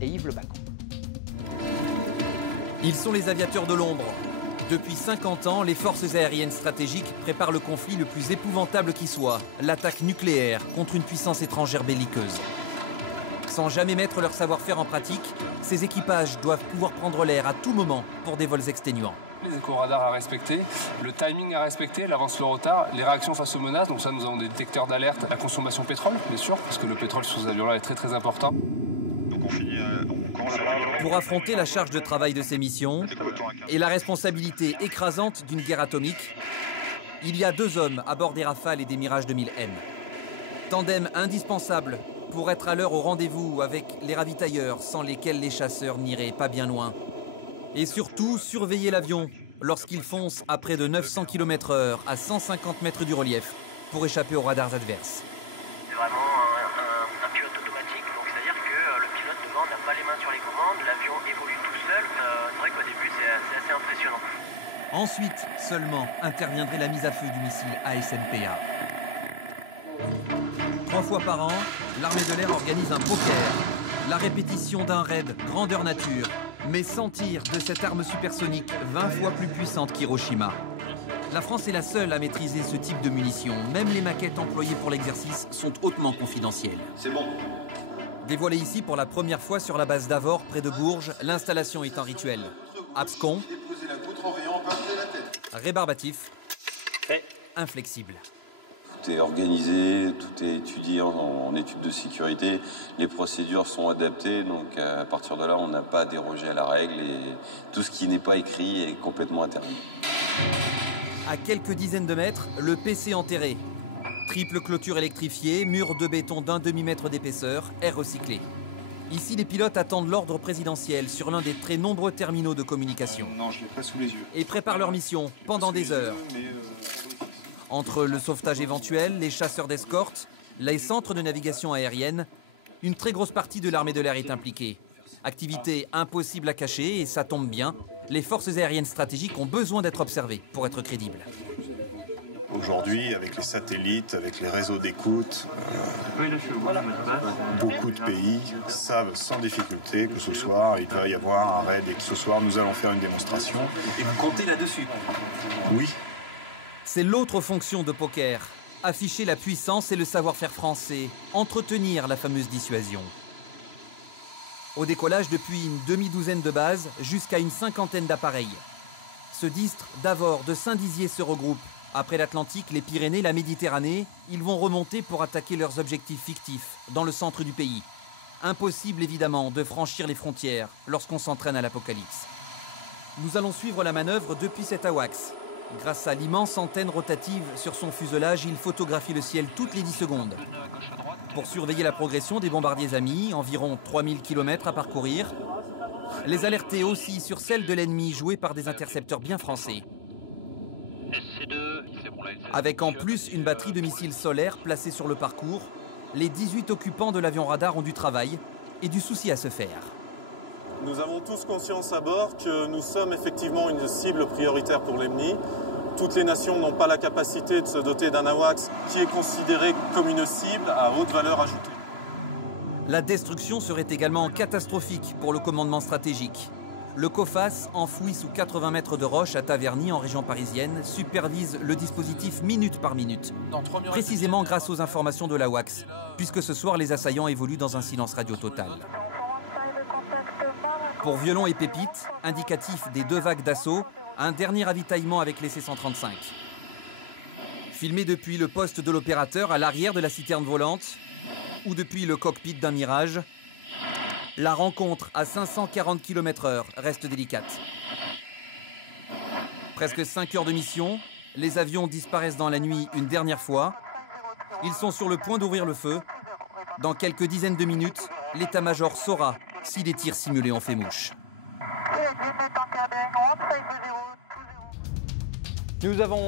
et Yves Le Bacan. Ils sont les aviateurs de l'ombre. Depuis 50 ans, les forces aériennes stratégiques préparent le conflit le plus épouvantable qui soit, l'attaque nucléaire contre une puissance étrangère belliqueuse. Sans jamais mettre leur savoir-faire en pratique, ces équipages doivent pouvoir prendre l'air à tout moment pour des vols exténuants. Les éco-radars à respecter, le timing à respecter, l'avance, le retard, les réactions face aux menaces. Donc ça, nous avons des détecteurs d'alerte, la consommation pétrole, bien sûr, parce que le pétrole sur ces avions-là est très très important. Donc on finit, on commence à... Pour affronter la charge de travail de ces missions et la responsabilité écrasante d'une guerre atomique, il y a 2 hommes à bord des Rafales et des Mirage 2000M. Tandem indispensable pour être à l'heure au rendez-vous avec les ravitailleurs sans lesquels les chasseurs n'iraient pas bien loin. Et surtout, surveiller l'avion lorsqu'il fonce à près de 900 km/h à 150 mètres du relief pour échapper aux radars adverses. C'est vraiment un pilote automatique, donc c'est-à-dire que le pilote devant n'a pas les mains sur les commandes, l'avion évolue tout seul. C'est vrai qu'au début c'est assez impressionnant. Ensuite seulement interviendrait la mise à feu du missile ASMPA. 3 fois par an, l'armée de l'air organise un poker, la répétition d'un raid grandeur nature, mais sans tir de cette arme supersonique 20 fois plus puissante qu'Hiroshima. La France est la seule à maîtriser ce type de munitions. Même les maquettes employées pour l'exercice sont hautement confidentielles. C'est bon. Dévoilée ici pour la première fois sur la base d'Avord, près de Bourges, l'installation est un rituel. Abscon, rébarbatif, inflexible. Tout est organisé, tout est étudié en études de sécurité. Les procédures sont adaptées, donc à partir de là, on n'a pas à déroger à la règle et tout ce qui n'est pas écrit est complètement interdit. À quelques dizaines de mètres, le PC enterré. Triple clôture électrifiée, mur de béton d'1 demi-mètre d'épaisseur, air recyclé. Ici, les pilotes attendent l'ordre présidentiel sur l'un des très nombreux terminaux de communication. Non, je l'ai pas sous les yeux. Et préparent leur mission pendant des heures. Entre le sauvetage éventuel, les chasseurs d'escorte, les centres de navigation aérienne, une très grosse partie de l'armée de l'air est impliquée. Activité impossible à cacher et ça tombe bien, les forces aériennes stratégiques ont besoin d'être observées pour être crédibles. Aujourd'hui, avec les satellites, avec les réseaux d'écoute, beaucoup de pays savent sans difficulté que ce soir, il va y avoir un raid et que ce soir, nous allons faire une démonstration. Et vous comptez là-dessus? Oui. C'est l'autre fonction de poker, afficher la puissance et le savoir-faire français, entretenir la fameuse dissuasion. Au décollage depuis une demi-douzaine de bases jusqu'à une 50aine d'appareils. Ce distre d'Avord, de Saint-Dizier se regroupe. Après l'Atlantique, les Pyrénées, la Méditerranée, ils vont remonter pour attaquer leurs objectifs fictifs dans le centre du pays. Impossible évidemment de franchir les frontières lorsqu'on s'entraîne à l'apocalypse. Nous allons suivre la manœuvre depuis cet AWACS. Grâce à l'immense antenne rotative sur son fuselage, il photographie le ciel toutes les 10 secondes. Pour surveiller la progression des bombardiers amis, environ 3000 km à parcourir, les alerter aussi sur celle de l'ennemi jouée par des intercepteurs bien français. Avec en plus une batterie de missiles solaires placée sur le parcours, les 18 occupants de l'avion radar ont du travail et du souci à se faire. Nous avons tous conscience à bord que nous sommes effectivement une cible prioritaire pour l'ennemi. Toutes les nations n'ont pas la capacité de se doter d'un AWACS qui est considéré comme une cible à haute valeur ajoutée. La destruction serait également catastrophique pour le commandement stratégique. Le COFAS, enfoui sous 80 mètres de roche à Taverny, en région parisienne, supervise le dispositif minute par minute. Précisément grâce aux informations de l'AWACS, puisque ce soir les assaillants évoluent dans un silence radio total. Pour Violon et Pépite, indicatif des 2 vagues d'assaut, un dernier ravitaillement avec les C-135. Filmé depuis le poste de l'opérateur à l'arrière de la citerne volante, ou depuis le cockpit d'un Mirage, la rencontre à 540 km/h reste délicate. Presque 5 heures de mission, les avions disparaissent dans la nuit une dernière fois. Ils sont sur le point d'ouvrir le feu. Dans quelques dizaines de minutes, l'état-major saura si les tirs simulés ont fait mouche. Nous avons